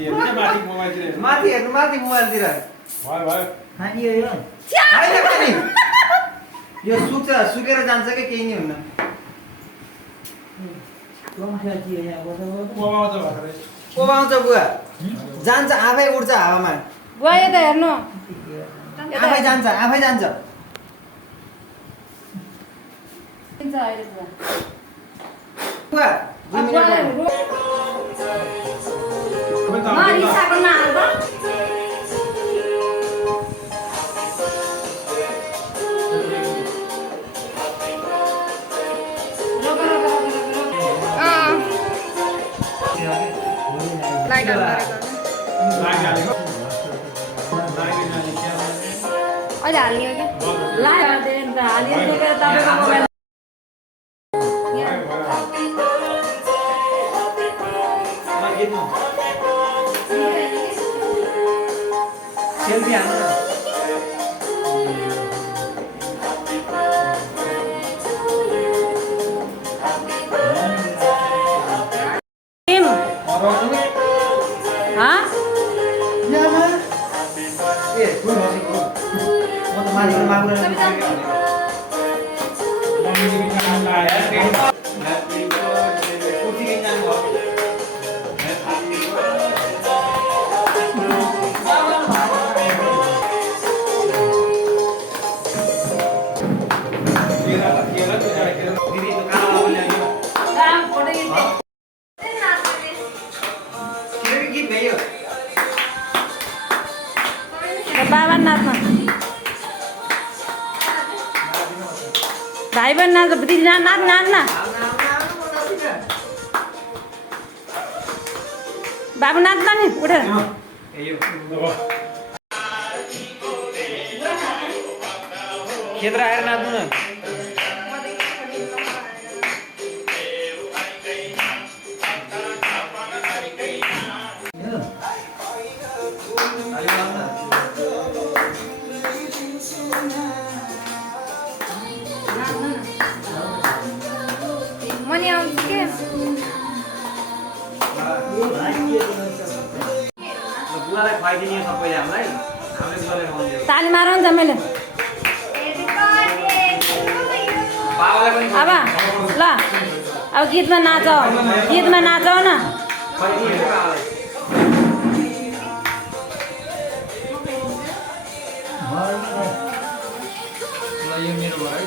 माथि हेर्नु माथि मोबाइलतिर खानियो यो होइन खाने यो सुक्छ सुकेर जान्छ कि केही नि हुन्न कोबाउँछ बुवा जान्छ आफै उड्छ हावामा बुवा यता हेर्नु आफै जान्छ दिन्छ अहिले बुवा बुवा 2 मिनेट नरिसाको नहाल त लाइट अन गरेको अहिले हाल्ने हो क्या लाइट हालिदियो के तपाईको मोबाइल सेल्फी हाल्नु बाबा नाच्न भाइ बहिनी नाच्छ भतिजी नाच बाबु नाच्छ नि उठेर खेत्र आएर नाच्नु न मनी आउँछ के बुवालाई खुवाइदिने सबैले हामीलाई हामीले बुवालाई खुवाउने ताली मारौँ न मैले बाबालाई पनि अब ल अब गीतमा नाचौ न यो मेरो भयो है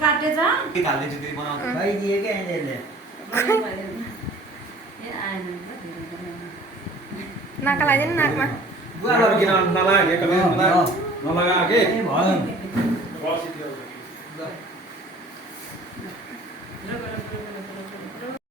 काटेछ गीत हालिदिन्छु दिदी बनाउँछु खाइदियो के यिनीहरूले नाका लगाइदिनु नाकमा बुवालाई किन नलागे कहिले नलगा के भयो